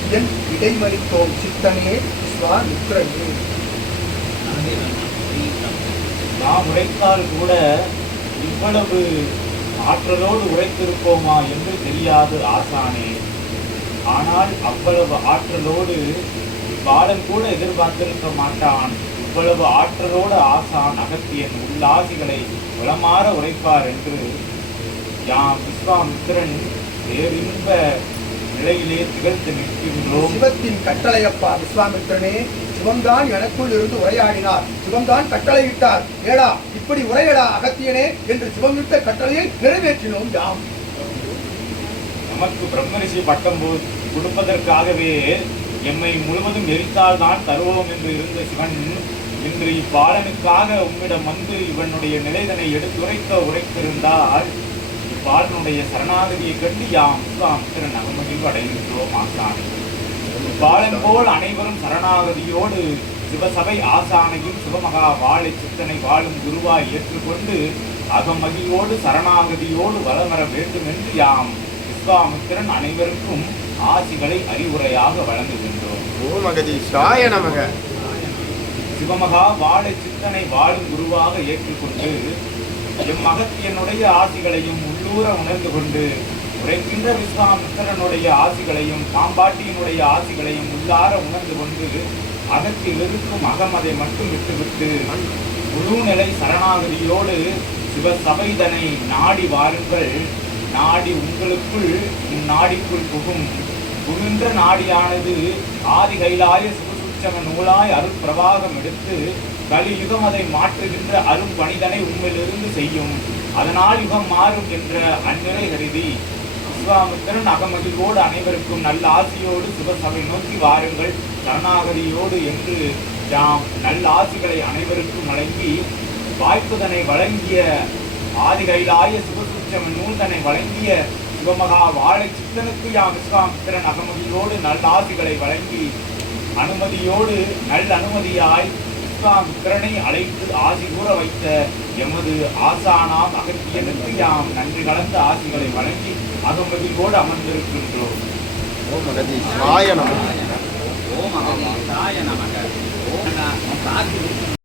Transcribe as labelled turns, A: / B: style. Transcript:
A: இதன் இடைமறித்தோம் சித்தனே விஸ்வாமித்ரனே
B: நாம் உரைத்தால் கூட இவ்வளவு ஆற்றலோடு உரைத்திருப்போமா என்று தெரியாது ஆசானே. ஆனால் அவ்வளவு ஆற்றலோடு பாலன் கூட எதிர்பார்த்திருக்க மாட்டான். இவ்வளவு ஆற்றலோடு ஆசான் அகத்தியன் உள்ளாசிகளை உளமாற உரைப்பார் என்று யாம் விஸ்வாமித்திரன் பேரின்ப நிலையிலே திகழ்த்து நிற்கின்றோம்.
A: சிவத்தின் கட்டளையப்பா விஸ்வாமித்திரனே சிவம்தான் எனக்குள் இருந்து உரையாடினார். சிவம்தான் கட்டளையிட்டார். ஏடா இப்படி உரையடா அகத்தியனே என்று சிவமிட்ட கட்டளையை நிறைவேற்றினோம் யாம்.
B: நமக்கு பிரம்மரிஷி பட்டம் கொடுப்பதற்காகவே எம்மை முழுவதும் எரித்தால் தான் தருவோம் என்று இருந்த சிவன் இன்று இப்பாலனுக்காக உம்மிடம் வந்து இவனுடைய நிலைதனை எடுத்துரைக்க உரைத்திருந்தால் இப்பாலனுடைய சரணாகதியை கண்டு யாம் அகமகிழ்வு அடைகின்றோம் ஆசானை. பாலன் போல் அனைவரும் சரணாகதியோடு சிவசபை ஆசானையும் சிவமகா வாழை சித்தனை வாழும் குருவாய் ஏற்றுக்கொண்டு அகமகிழ்வோடு சரணாகதியோடு வலம் வர வேண்டும் என்று யாம் விஸ்வாமித்திரன் அனைவருக்கும் ஆசிகளை அறிவுரையாக வழங்குகின்றோம்.
C: ஓம் அகதீஷாய நமக.
B: சிவமகா வாழை சித்தனை வாழும் குருவாக ஏற்றுக்கொண்டு எம் அகத்தியனுடைய ஆசிகளையும் உள்ளூர உணர்ந்து கொண்டு உரைக்கின்ற விஸ்வாமித்திரனுடைய ஆசிகளையும் பாம்பாட்டியினுடைய ஆசிகளையும் உள்ளார உணர்ந்து கொண்டு அகத்தில் இருக்கும் அகமதை மட்டும் விட்டுவிட்டு முழுநிலை சரணாகதியோடு சிவசபைதனை நாடி வாருங்கள். நாடி உங்களுக்குள் இந்நாடிக்குள் புகும். புகுந்த நாடியானது ஆதி கைலாய சிவசுச்சம நூலாய் அருள் பிரவாகம் எடுத்து கலியுகம் அதை மாற்றுகின்ற அரும் பணிதனை உம்மிலிருந்து செய்யும். அதனால் யுகம் மாறும் என்ற அந்நிலை கருதி விஸ்வாமித்திரன் அகமதியோடு அனைவருக்கும் நல்ல ஆசியோடு சிவசபை நோக்கி வாருங்கள். சரணாகதியோடு என்று யாம் நல்ல ஆசிகளை அனைவருக்கும் வழங்கி வாய்ப்புதனை வழங்கிய ஆதி கைலாய சிவசுச்சம நூல்தனை வழங்கிய சிவமகா வாழை சித்தனுக்கு யாம் விஸ்வாமித்திரன் அகமதியோடு நல்ல ஆசிகளை வழங்கி அனுமதியோடு நல்ல அனுமதியாய் விஸ்வாமித்திரனை அழைத்து ஆசி கூற வைத்த எமது ஆசானாம் அகத்தியனுக்கு யாம் நன்றி கலந்த ஆசிகளை வழங்கி அகமதியோடு அமர்ந்திருக்கின்றோம்
C: ஓம் அகதீஷாய நமக
D: ஓம் அகதீசாய நமக. ஓம்